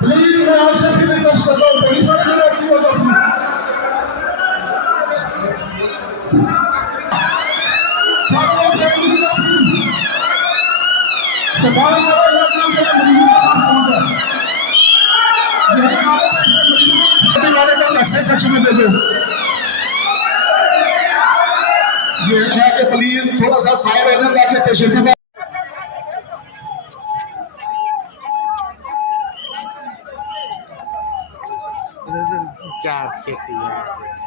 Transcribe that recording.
please मैं आपसे भी रिक्वेस्ट करता हूँ पुलिस वाले भी एक्टिव हो जाओ अच्छे सेक्शन में दे दो ये है कि प्लीज थोड़ा सा साइड हो जाए ताकि पेशेंट को चार चेक किया